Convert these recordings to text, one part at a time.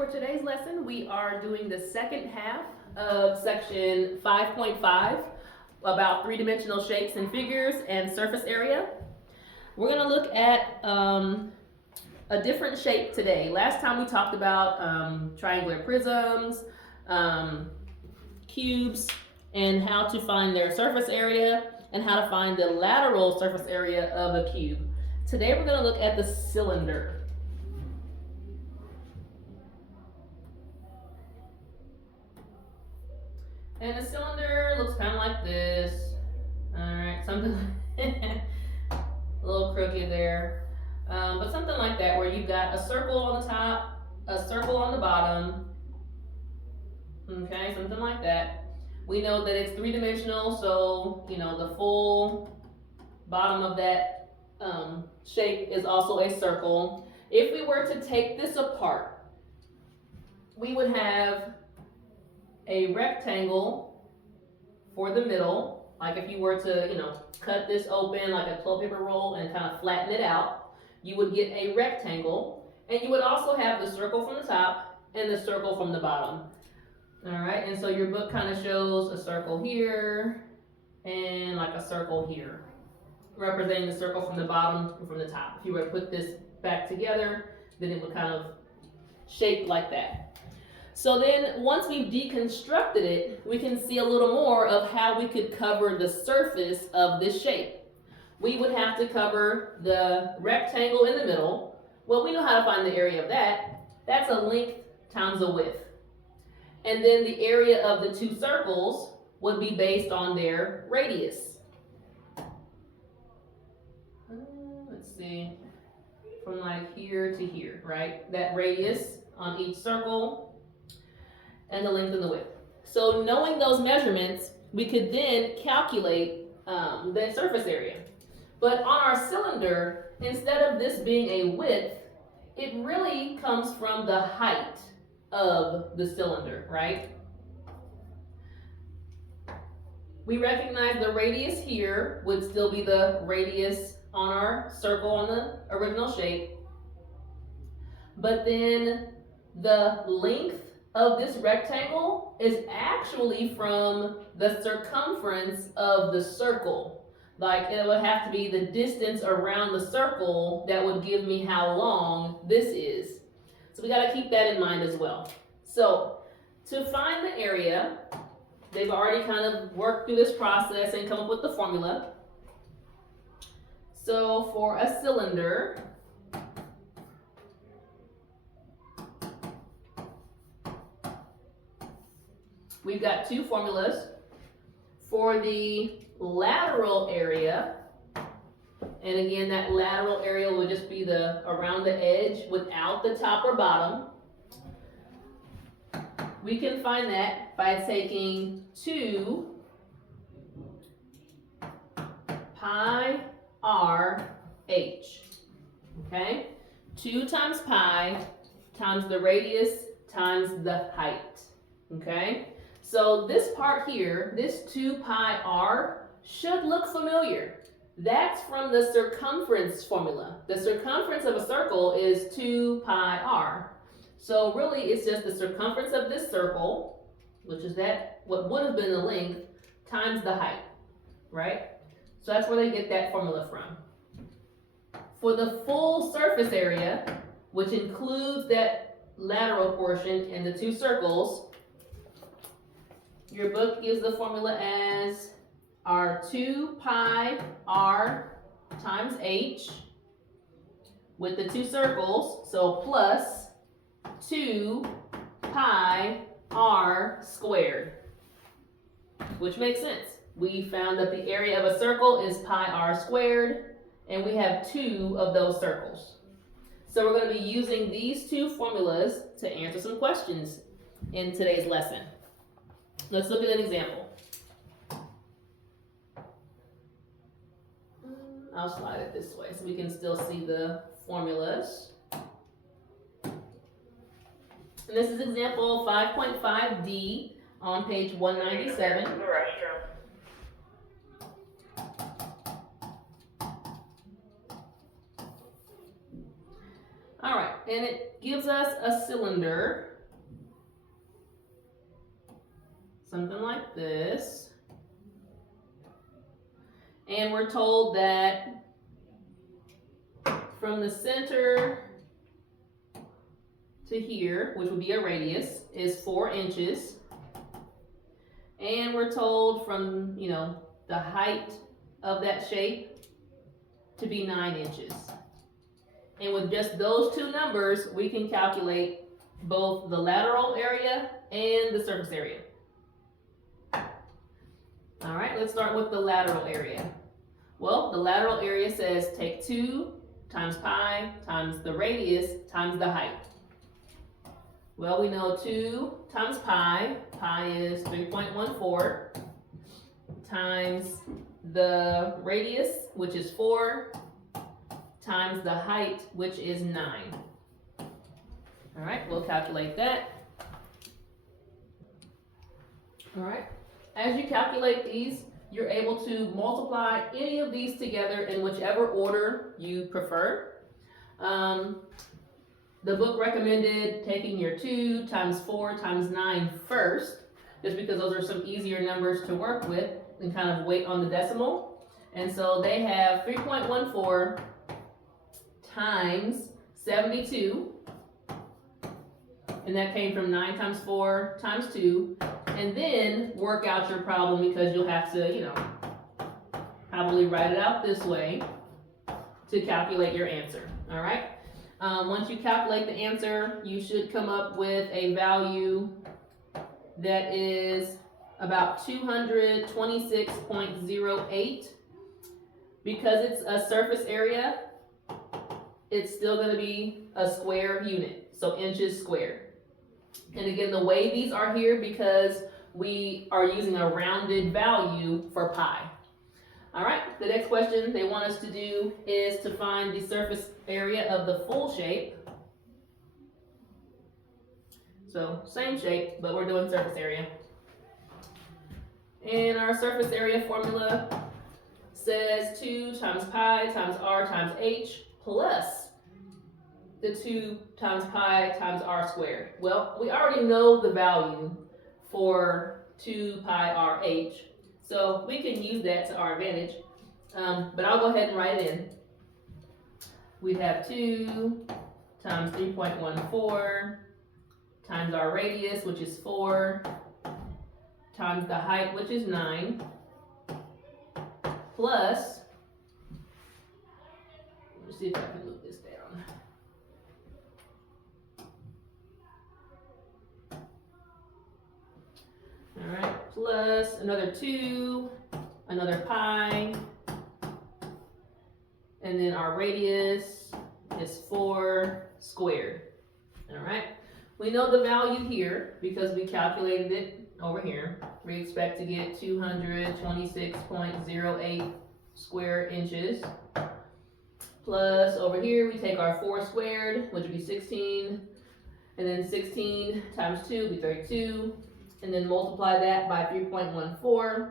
For today's lesson, we are doing the second half of section 5.5 about three-dimensional shapes and figures and surface area. We're going to look at a different shape today. Last time we talked about triangular prisms, cubes, and how to find their surface area and how to find the lateral surface area of a cube. Today we're going to look at the cylinder. And the cylinder looks kind of like this. All right, something a little crooked there, but something like that, where you've got a circle on the top, a circle on the bottom. Okay, something like that. We know that it's three-dimensional, so you know the full bottom of that shape is also a circle. If we were to take this apart, we would have a rectangle for the middle. Like if you were to, cut this open like a toilet paper roll and kind of flatten it out, you would get a rectangle. And you would also have the circle from the top and the circle from the bottom. All right, and so your book kind of shows a circle here and like a circle here, representing the circle from the bottom and from the top. If you were to put this back together, then it would kind of shape like that. So then once we've deconstructed it, we can see a little more of how we could cover the surface of this shape. We would have to cover the rectangle in the middle. Well, we know how to find the area of that. That's a length times a width. And then the area of the two circles would be based on their radius. Let's see, from like here to here, right? That radius on each circle and the length and the width. So knowing those measurements, we could then calculate the surface area. But on our cylinder, instead of this being a width, it really comes from the height of the cylinder, right? We recognize the radius here would still be the radius on our circle on the original shape. But then the length of this rectangle is actually from the circumference of the circle. Like it would have to be the distance around the circle that would give me how long this is. So we got to keep that in mind as well. So to find the area, they've already kind of worked through this process and come up with the formula. So for a cylinder, we've got two formulas. For the lateral area, and again, that lateral area would just be the around the edge without the top or bottom. We can find that by taking 2 pi r h. Okay? 2 times pi times the radius times the height. Okay? So this part here, this 2 pi r, should look familiar. That's from the circumference formula. The circumference of a circle is 2 pi r. So really it's just the circumference of this circle, which is that what would have been the length, times the height, right? So that's where they get that formula from. For the full surface area, which includes that lateral portion and the two circles, your book gives the formula as our 2 pi r times h with the two circles, so plus 2 pi r squared, which makes sense. We found that the area of a circle is pi r squared, and we have 2 of those circles. So we're going to be using these two formulas to answer some questions in today's lesson. Let's look at an example. I'll slide it this way so we can still see the formulas. And this is example 5.5D on page 197. The restroom. All right, and it gives us a cylinder something like this. And we're told that from the center to here, which would be a radius, is 4 inches. And we're told from, the height of that shape to be 9 inches. And with just those two numbers, we can calculate both the lateral area and the surface area. All right, let's start with the lateral area. Well, the lateral area says take 2 times pi times the radius times the height. Well, we know 2 times pi is 3.14, times the radius, which is 4, times the height, which is 9. All right, we'll calculate that. All right, as you calculate these, you're able to multiply any of these together in whichever order you prefer. The book recommended taking your 2 times 4 times 9 first, just because those are some easier numbers to work with and kind of wait on the decimal. And so they have 3.14 times 72, and that came from 9 times 4 times 2, and then work out your problem, because you'll have to, probably write it out this way to calculate your answer. All right. Once you calculate the answer, you should come up with a value that is about 226.08. Because it's a surface area, it's still going to be a square unit, so inches squared. And again, the way these are here, because we are using a rounded value for pi. All right, the next question they want us to do is to find the surface area of the full shape. So same shape, but we're doing surface area. And our surface area formula says 2 times pi times r times h plus the 2 times pi times r squared. Well, we already know the value for 2 pi r h, so we can use that to our advantage. But I'll go ahead and write it in. We'd have 2 times 3.14 times our radius, which is 4, times the height, which is 9, plus, let's see if I can move this down. All right, plus another 2, another pi, and then our radius is 4 squared. All right, we know the value here because we calculated it over here. We expect to get 226.08 square inches. Plus over here, we take our 4 squared, which would be 16, and then 16 times 2 would be 32, and then multiply that by 3.14.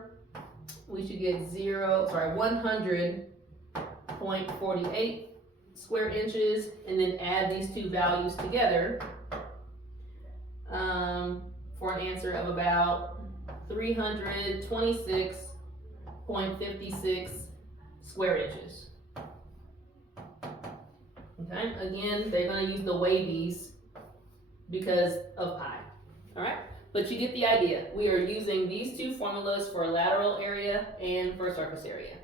We should get 100.48 square inches, and then add these two values together for an answer of about 326.56 square inches. Okay, again, they're going to use the wavies because of pi. All right, but you get the idea. We are using these two formulas for lateral area and for surface area.